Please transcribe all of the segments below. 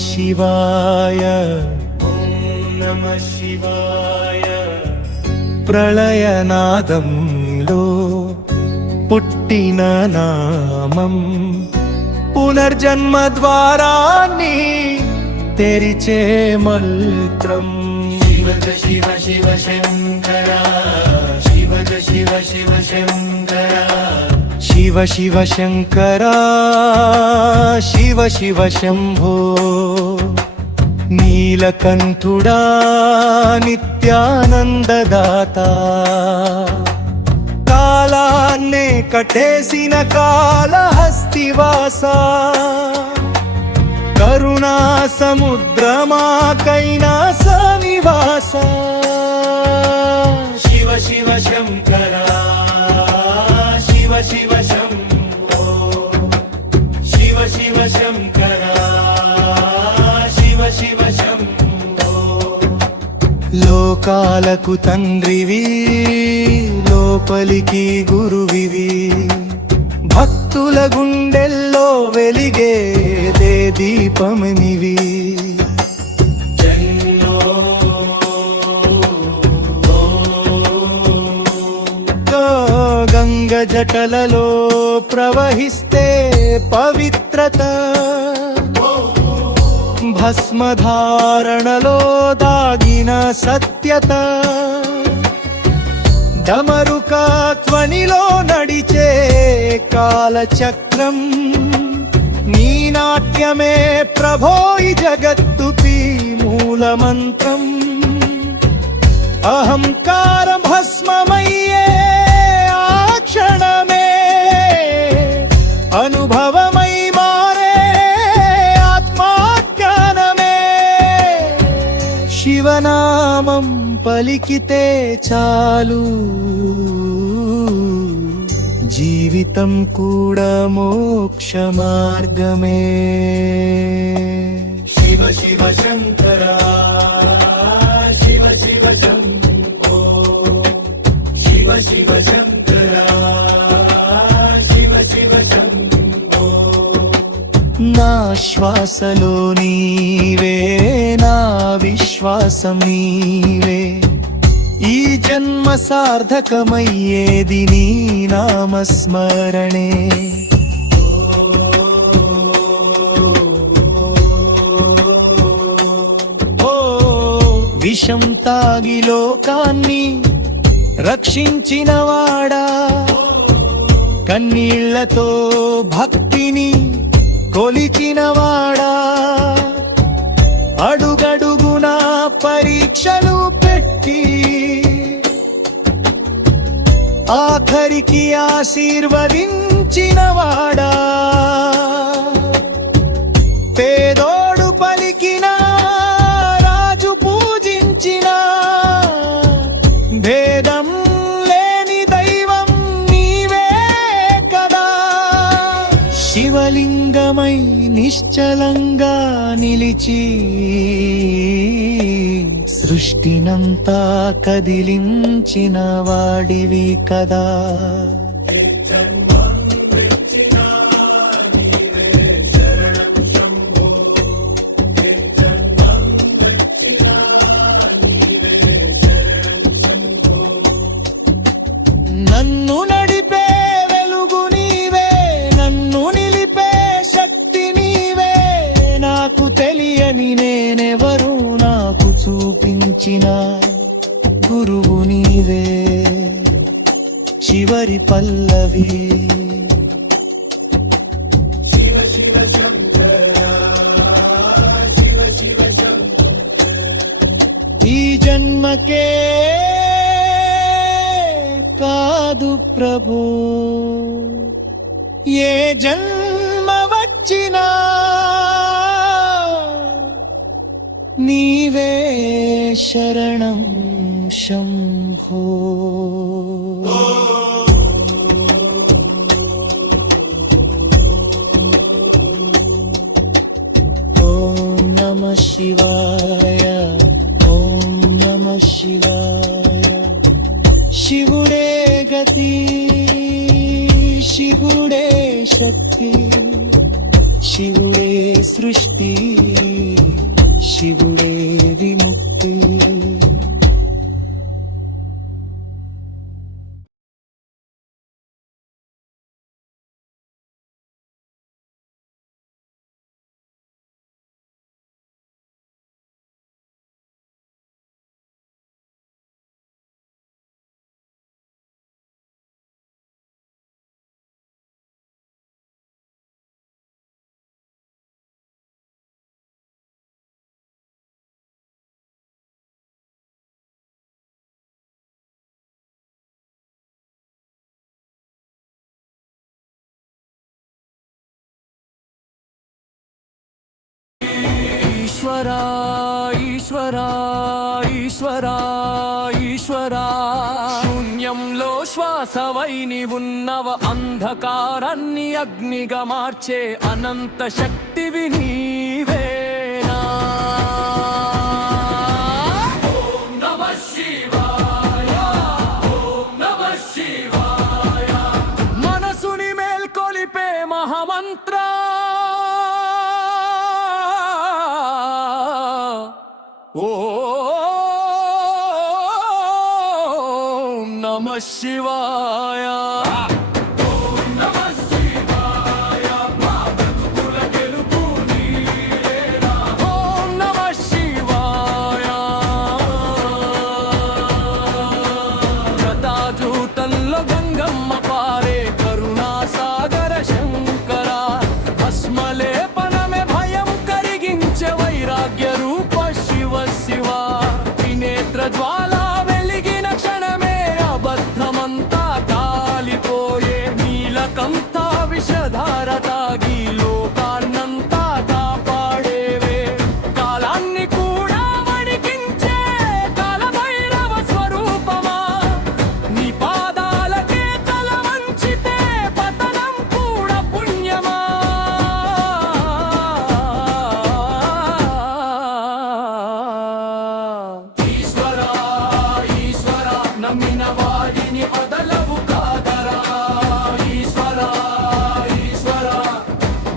శివాయ నమః శివాయ. ప్రళయనాదంలో పుట్టిన నామం పునర్జన్మ ద్వారాన్ని తెరిచే మంత్రం. శివ శివ శివ శంకర శివ శివ శివ శంకర శివ శివ శంకర శివ శివ శంభో. నీలకంఠుడా నిత్యానందదాత, కాలాన్నే కట్టేసిన కాళహస్తివాస, కరుణా సముద్రమా కైలాసనివాస. శివ శివ శంకర శివ శివ శంభో. శివ శివ శంకర శివ శివ శంభో. లోకాలకు తండ్రివి, లోపలికి గురువివి, భక్తుల గుండెల్లో వెలిగేదే దీపమనివి. గంగ జటలలో ప్రవహిస్తే పవిత్రత, భస్మధారణలో దాగిన సత్యత, డమరుక ధ్వనిలో నడిచే కాలచక్రం. నీ నాట్యమే ప్రభో ఈ జగత్తుకి మూలమంత్రం. అహంకారం భస్మమయ్యే ఆ క్షణమే అనుభవమై మారే ఆత్మాజ్ఞానమే. శివనామం పలికితే చాలు, జీవితం కూడా మోక్ష మార్గమే. శివ శివ శంకర శివ శివ శంభో. శివ శివ శంకర శివ శివ శంభో. నా శ్వాసలో నీవే, నా విశ్వాసం నీవే, ఈ జన్మ సార్థకమయ్యేది నీ నామస్మరణే. ఓ విషం తాగి లోకాన్ని రక్షించినవాడా, కన్నీళ్లతో భక్తిని కొలిచినవాడా, అడుగడుగునా పరీక్షలు పెట్టి ఆఖరికి ఆశీర్వదించినవాడా, పేదోడు పలికిన రాజు పూజించిన భేదం లేని దైవం నీవే కదా. శివలింగమై నిశ్చలంగా నిలిచి సృష్టినంతా కదిలించిన వాడివి కదా. నన్ను నడిపే వెలుగు నీవే, నన్ను నిలిపే శక్తి నీవే, నాకు తెలియని నేనెవరు నాకు చూపించిన గురువు నీవే. చివరి పల్లవి శివ శివ శంకర శివ శివ శంకర. ఈ జన్మకే కాదు ప్రభు, ఏ జన్మ వచ్చినా నీవే శరణం శంభో. ఓం నమః శివాయ ఓం నమః శివాయ. శివుడే గతి, శివుడే శక్తి, శివుడే సృష్టి. ఈశ్వరా ఈశ్వరా ఈశ్వరా ఈశ్వరా శూన్యంలో శ్వాసవై నీవున్నవ అంధకారాన్ని అగ్నిగా మార్చే అనంత శక్తివి నీవేనా ఓం నమః శివాయ ఓం నమః శివాయ మనసుని మేల్కొలిపే మహామంత్ర ఓం నమః శివాయ ఓం నమః శివాయ మా బ్రతుకుల గెలుపు నీవేనా ఓం నమః శివాయ జటాజూటంలో గంగమ్మ పారే కరుణాసాగర శంకర భస్మలేపనమే భయం కరిగించే వైరాగ్య రూప శివ శివ త్రినేత్ర జ్వాల వెలిగిన క్షణమే అబద్ధమంతా కాలిపోయే నీలకంఠ విషధార తాగి లోకాన్నంతా కాపాడేవే కాలాన్ని కూడా వణికించే కాలభైరవ స్వరూపమా నీ పాదాలకే తల వంచితే పతనం కూడా పుణ్యమా ఈశ్వరా ఈశ్వరా నమ్మిన వాడిని వదలవు కాదరా ఈశ్వరా ఈశ్వరా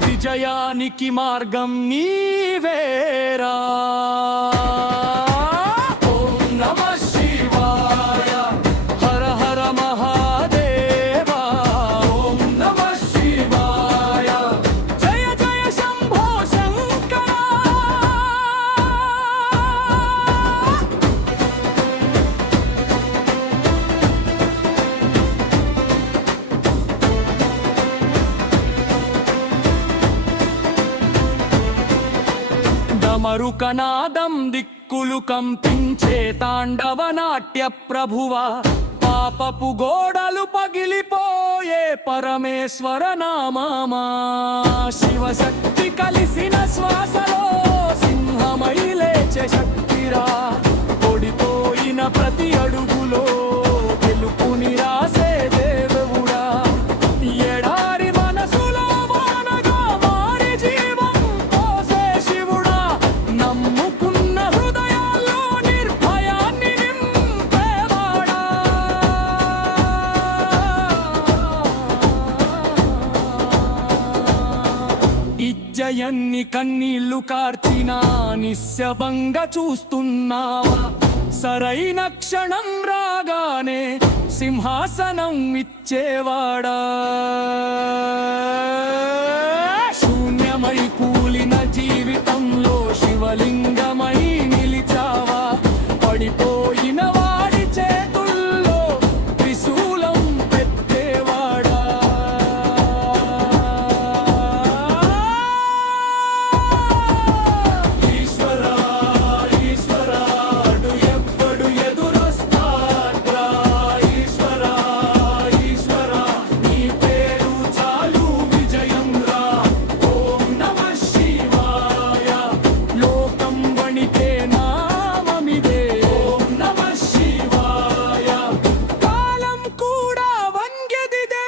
విజయానికి మార్గం నీవేరా ఓం నమః శివాయ హర హర మహాదేవా ఓం నమః శివాయ జయ జయ శంభో శంకర డమరుకనాదం దిక్కులు కంపించే తాండవ నాట్య ప్రభువా పాపపు గోడలు పగిలిపోయే పరమేశ్వర నామమా శివశక్తి కలిసిన శ్వాసలో సింహమై లేచే శక్తిరా ఓడిపోయిన ప్రతి అడుగులో గెలుపుని రాసే దేవుడా ఎడారి మనసులో వానగా మారి జీవం పోసే శివుడా నమ్ముకున్న హృదయాల్లో నిర్భయాన్ని నింపేవాడా ఇజ్జయన్ని కన్నీళ్లు కార్చినా నిశ్శబంగా చూస్తున్నావా సరైన క్షణం రాగానే సింహాసనం ఇచ్చేవాడా శూన్యమై కూలిన జీవితంలో శివలింగమై నిలిచావా పడిపోయిన వాడి చేతుల్లో త్రిశూలం పెట్టేవాడా ఈశ్వరా ఈశ్వరా అడు ఎప్పుడు ఎదురొస్తాడ్రా ఈశ్వరా ఈశ్వరా నీ పేరు చాలు విజయం రా ఓం నమః శివాయ లోకం వణికే నామమిదే ఓం నమః శివాయ కాలం కూడా వంగెదిదే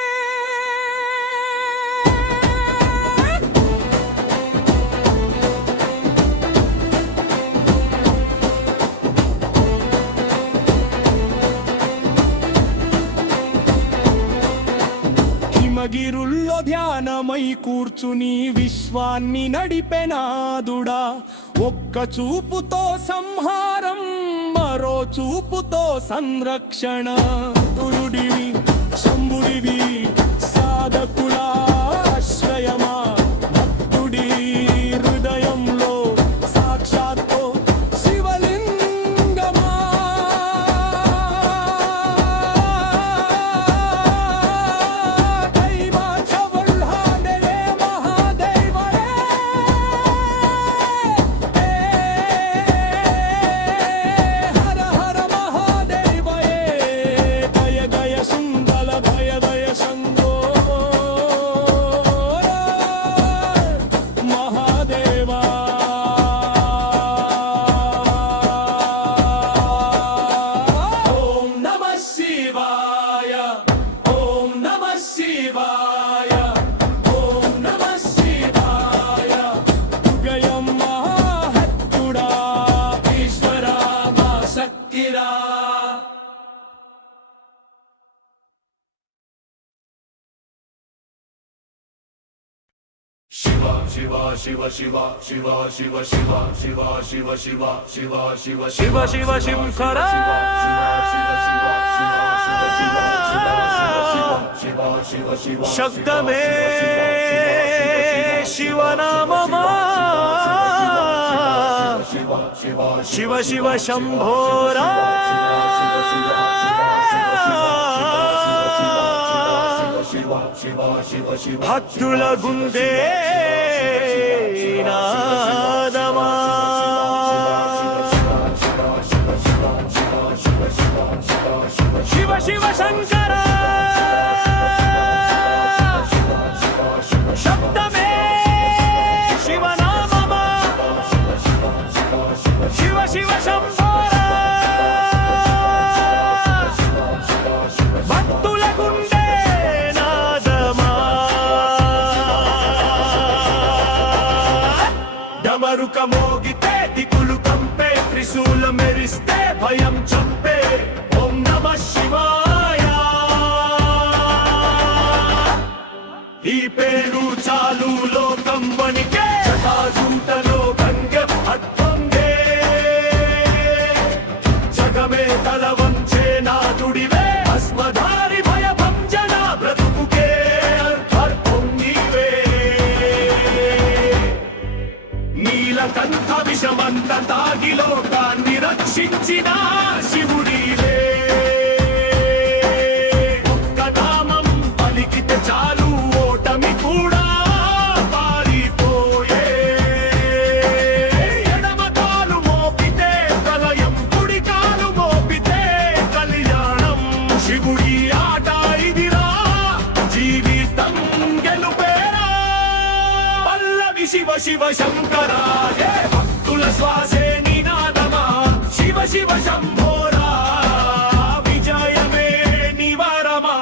హిమగిరుల్లో ధ్యానమై కూర్చుని విశ్వాన్ని నడిపెనాదుడా ఒక్క చూపుతో సంహారం మరో చూపుతో సంరక్షణ దురుడివి శంభుడివి సాధకుల ఆశ్రయమా భక్తుడి హృదయంలో సాక్షాత్తు శివలింగమా దైవాచవల్హాడలే మహాదేవరే హర హర మహాదేవయే దయ దయ సుందర భయ దయ సంగో మహా శివ శివ శంకర శబ్దమే శివనామమా శివ శివ శంభోరా భక్తుల గుండె నాదమా శివ శివ శంకర శబ్దమే శివనామమా శివ శివ శంభోరా భక్తుల గుండె నాదమా డమరుక మోగితే దిక్కులు కంపే త్రిశూల మెరిస్తే భయం చంపే ఓం నమః శివాయ ఈ పేరు చాలు లోకం వనికే జటాజూటలో గంగం అద్భంగే జగమే తల వంచే నాదుడివే భస్మధారి భయభంజన బ్రతుకుకే అర్థం నీవే నీలకంఠ విషమంత తాగి లోకాన్ని రక్షించిన శివుడిలే ఒక్క నామం పలికితే చాలు ఓటమి కూడా పారిపోయే ఎడమ కాలు మోపితే ప్రళయం కుడి కాలు మోపితే కళ్యాణం శివుడి ఆట ఇదిరా జీవితం గెలుపేరా పల్లవి శివ శివ శంకరాయే భక్తుల శ్వాసే నినాదమా శివ శివ శంభోరా విజయమే నివారమా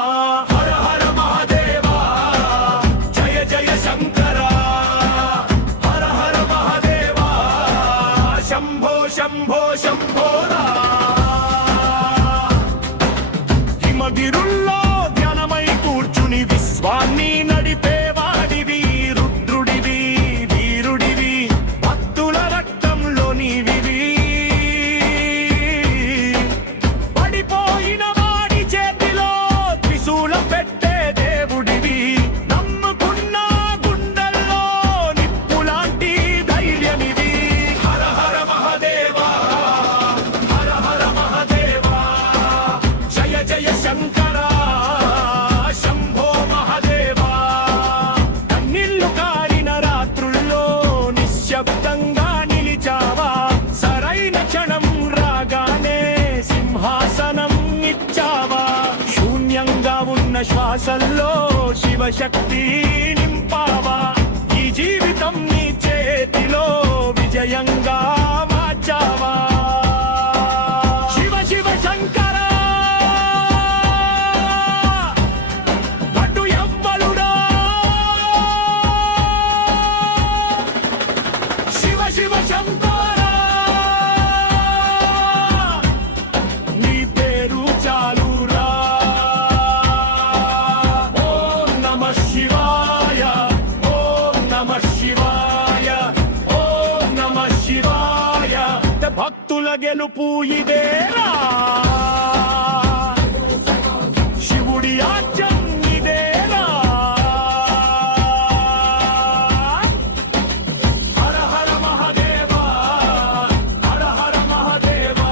హర హర మహాదేవా జయ జయ శంకర హర హర మహాదేవా శంభో శంభో శంభోరా హిమగిరుల్లో ధ్యానమై కూర్చుని విశ్వాన్ని నడిపేవాడివి రుద్రుడివి వీరుడివి భక్తుల రక్తంలో నీవివి పడిపోయిన వాడి చేతిలో త్రిశూలం పెట్టే దేవుడివి నమ్ముకున్న గుండెల్లో నిప్పులాంటి ధైర్యమిది హర హర మహాదేవా హర హర మహాదేవా జయ జయ శంకర శంభో మహాదేవా కన్నీళ్లు కారిన రాత్రుల్లో నిశ్శబ్దంగా నిలిచావా సరైన క్షణం రాగానే సింహాసనం ఇచ్చావా శూన్యంగా ఉన్న శ్వాసల్లో శివశక్తి నింపావా ఈ జీవితం నీ చేతిలో విజయంగా మార్చావా శివ శివ శంకర గడ్డు ఎవ్వలుడా శివ శివ శంకర నీ పేరు చాలురా ఓం నమః శివాయ ఓం నమః శివాయ ఓం నమః శివాయ భక్తుల గెలుపు ఇదేరా శివుడి ఆజ్యం ఇదేరా హర హర మహాదేవా హర హర మహాదేవా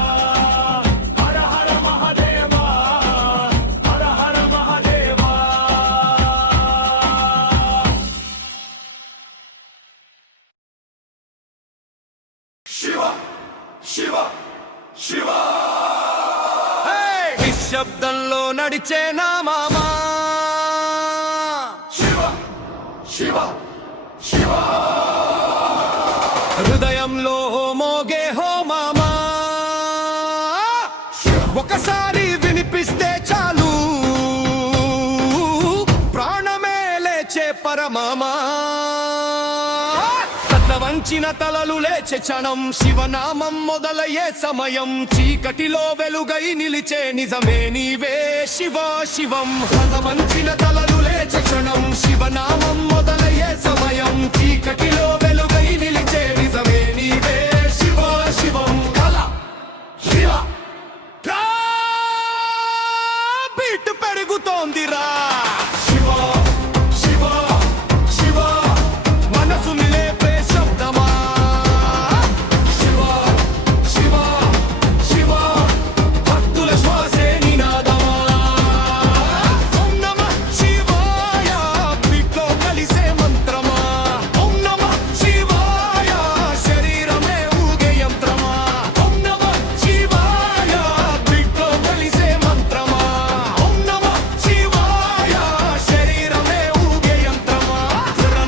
హర హర మహాదేవా హర హర మహాదేవా శివ శివ శివ నిశ్శబ్దంలో నడిచే నా మామా శివ శివ శివ హృదయంలో మోగే హో మామా ఒకసారి వినిపిస్తే చాలు ప్రాణమే లేచే పరమామా వంచిన తలలు లేచే క్షణం శివనామం మొదలయ్యే సమయం చీకటిలో వెలుగై నిలిచే నిజమే నీవే శివ శివం వంచిన తలలు లేచే క్షణం శివనామం మొదలయ్యే సమయం చీకటిలో వెలుగై నిలిచే నిజమే నీవే శివ శివం కల శివ బీట్ పెరుగుతోందిరా శివ శివ శివ మనసుని లేపే శబ్దమా శివ శివ శివ భక్తుల శ్వాసే నినాదమా ఓం నమః శివాయ బీట్లో కలిసే మంత్రమా ఓం నమః శివాయ శరీరమే ఊగే యంత్రమా ఓం నమః శివాయ బీట్లో కలిసే మంత్రమా ఓం నమః శివాయ శరీరమే ఊగే యంత్రమా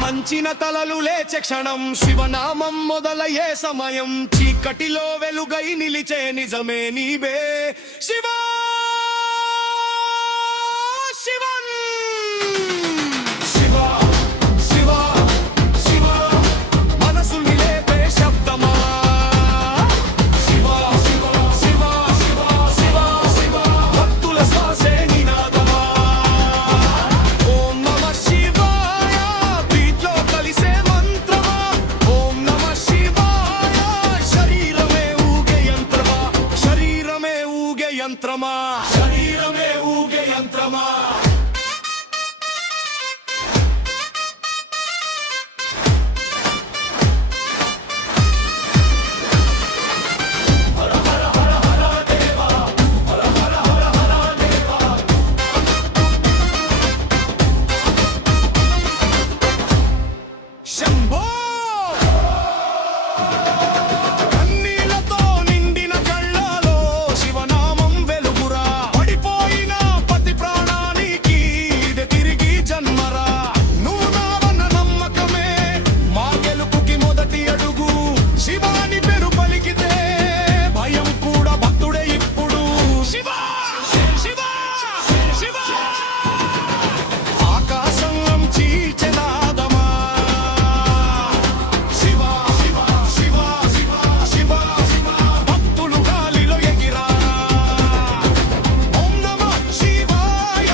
మంచిన తలలు లేచే క్షణం శివనామం మొదలయ్యే సమయం చీకటిలో వెలుగై నిలిచే నిజమే నీవే శివ శివం శివ శివ శివ మనసుని లేపే శబ్దమా శివ శివ శివ శివ శివ శివ భక్తుల శ్వాసే నినాదమా ఓం నమః శివాయ బీట్లో కలిసే మంత్రమా ఓం నమః శివాయ శరీరమే ఊగే యంత్రమా శరీరమే ఊగే యంత్రమా శరీరమే ఊగే యంత్రమా శంభో కన్నీళ్లతో నిండిన కళ్ళలో శివనామం వెలుగురా పడిపోయిన ప్రతి ప్రాణానికి ఇదే తిరిగి జన్మరా నువ్వు నావన్న నమ్మకమే మా గెలుపుకి మొదటి అడుగు శివాని పేరు పలికితే భయం కూడా భక్తుడే ఇప్పుడు శివ శివ శివ ఆకాశం చీల్చెనాదమా శివ శివ శివ శివ శివ శివ భక్తులు గాలిలో ఎగిరా ఓం నమః శివాయ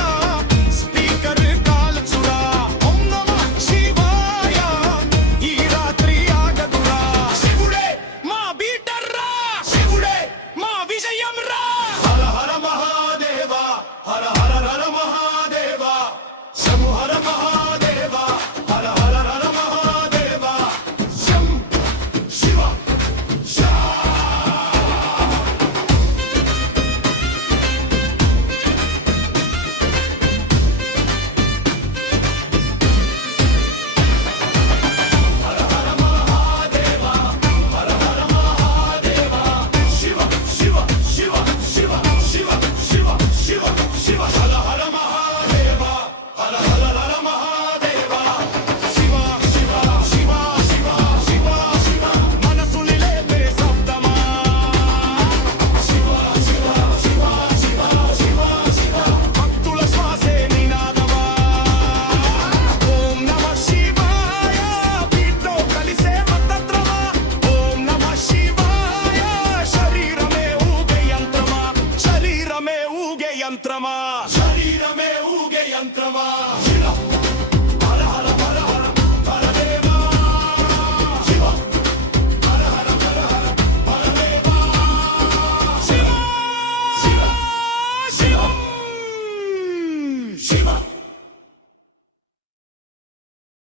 స్పీకర్ కాల్చురా ఓం నమః శివాయ ఈ రాత్రి ఆగదురా శివుడే మా బీటర్రా శివుడే మా విజయం రా హర హర మహాదేవ హర హర హర మహాదేవ శంభు హర మహాదేవ హర హర హర మహాదేవ శం శివ శా శివ శివ శివ శివ శివ శివ శివ శివ హర హర మహాదేవ హర హర హర మహాదేవ శివ శివ శివ శివ శివ శివ మనసుని లేపే శబ్దమా శివ శివ శివ శివ శివ శివ భక్తుల శ్వాసే నినాదమా ఓం నమః శివాయ బీట్లో కలిసే మంత్రమా ఓం నమః శివాయ శరీరమే ఊగే యంత్రమా శరీరమే ఊగే యంత్రమా శరీరమే ఊగే యంత్రమా